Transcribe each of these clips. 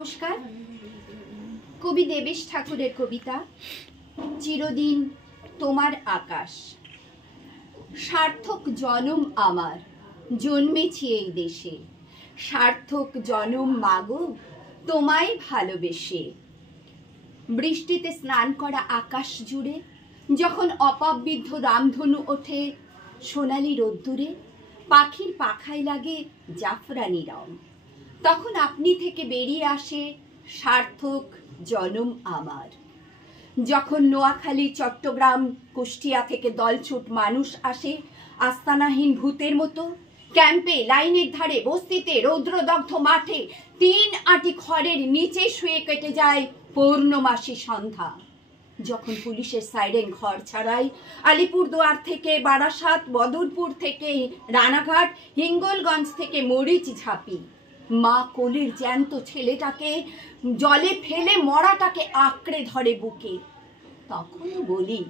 নমস্কার। কবি দেবেশ ঠাকুরের কবিতা চিরদিন তোমার আকাশ। সার্থক জনম আমার, জন্মেছি এই দেশে। সার্থক জনম মাগো, তোমায় ভালোবেসে। বৃষ্টিতে স্নান করা আকাশ জুড়ে যখন অপাবৃদ্ধ রামধনু ওঠে সোনালি রোদ্দুরে, পাখির পাখায় লাগে জাফরানি রং, তখন আপনি থেকে বেরিয়ে আসে সার্থক জনম আমার। যখন নোয়াখালী, চট্টগ্রাম, কুষ্টিয়া থেকে দলছুট মানুষ আসে আস্তানাহীন ভূতের মতো, ক্যাম্পে, লাইনের ধারে, বস্তিতে, রৌদ্রদগ্ধ মাঠে 3 আঁটি খড়ের নিচে শুয়ে কেটে যায় পূর্ণমাসী সন্ধ্যা। যখন পুলিশের সাইরেন ঘর ছাড়াই আলিপুরদুয়ার থেকে, বারাসাত, বদরপুর থেকে, রানাঘাট, হিঙ্গলগঞ্জ থেকে মরিচ ঝাঁপি, মা কোলের জ্যান্ত ছেলেটাকে জলে ফেলে মরাটাকে আঁকড়ে ধরে বুকে, তখন বলি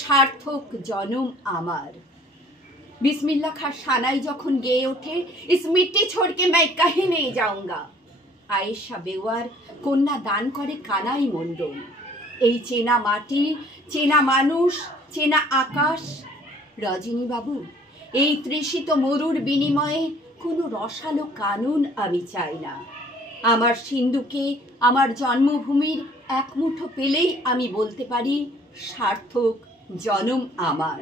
সার্থক জনম আমার। বিসমিল্লাহ খাঁ সানাই যখন গেয়ে ওঠে ইস মিट्टी छोड़ के मैं कहीं नहीं जाऊंगा, আয়েশা বেওয়ার কন্যা দান করে কানাই মণ্ডল। এই চেনা মাটি, চেনা মানুষ, চেনা আকাশ। রজনী বাবু, এই তৃষিত মরুর বিনিময়ে কোনো রসালো কানুন আমি চাই না। আমার সিন্ধুকে, আমার জন্মভূমির এক মুঠো পেলেই আমি বলতে পারি সার্থক জনম আমার।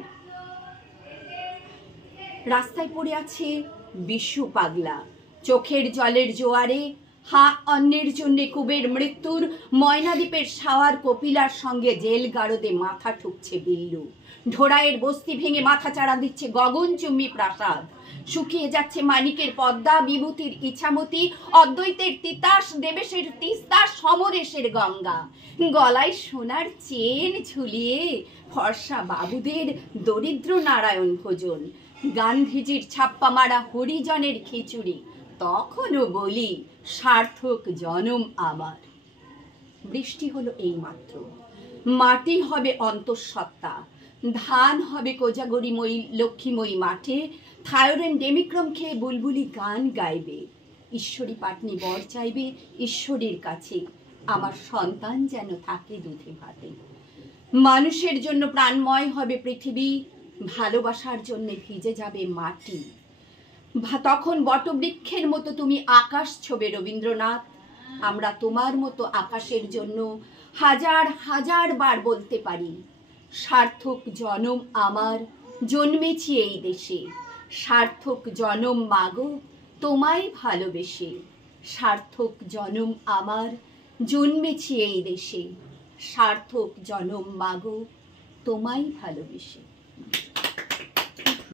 রাস্তায় পড়ে আছে বিশু পাগলা, চোখের জলের জোয়ারে হা অন্যের জন্য কুবের মৃত্যুর। ময়নাদ্বীপের সাওয়ার কপিলার সঙ্গে জেল গারদে মাথা ঠুকছে বিল্লু। ঢোড়াইয়ের বস্তি ভেঙে মাথা চাড়া দিচ্ছে গগনচুম্বী প্রাসাদ। শুকিয়ে যাচ্ছে মানিকের পদ্মা, বিভূতির ইছামতি, অদ্বৈতের তিতাস, দেবেশের তিস্তা, সমরেশের গঙ্গা। গলায় সোনার চেন ঝুলিয়ে ফর্সা বাবুদের দরিদ্র নারায়ণ ভোজন, গান্ধীজির ছাপ্পা মারা হরিজনের খিচুড়ি, তখনও বলি সার্থক জনম আমার। বৃষ্টি হলো এই মাত্র, মাটি হবে অন্তঃসত্ত্বা, ধান হবে কোজাগরিময়ী লক্ষ্মীময়ী মাঠে। থায়োরেন ডেমিক্রম খেয়ে বুলবুলি গান গাইবে, ঈশ্বরী পাটনি বর চাইবে ঈশ্বরের কাছে, আমার সন্তান যেন থাকে দুধে ভাতে। মানুষের জন্য প্রাণময় হবে পৃথিবী, ভালোবাসার জন্য ভিজে যাবে মাটি। তখন বটবৃক্ষের মতো তুমি আকাশ ছোবে রবীন্দ্রনাথ। আমরা তোমার মতো আকাশের জন্য হাজার হাজার বার বলতে পারি সার্থক জনম আমার, জন্মেছি এই দেশে। সার্থক জনম মাগো, তোমায় ভালোবেসে। সার্থক জনম আমার, জন্মেছি এই দেশে। সার্থক জনম মাগো, তোমায় ভালোবেসে।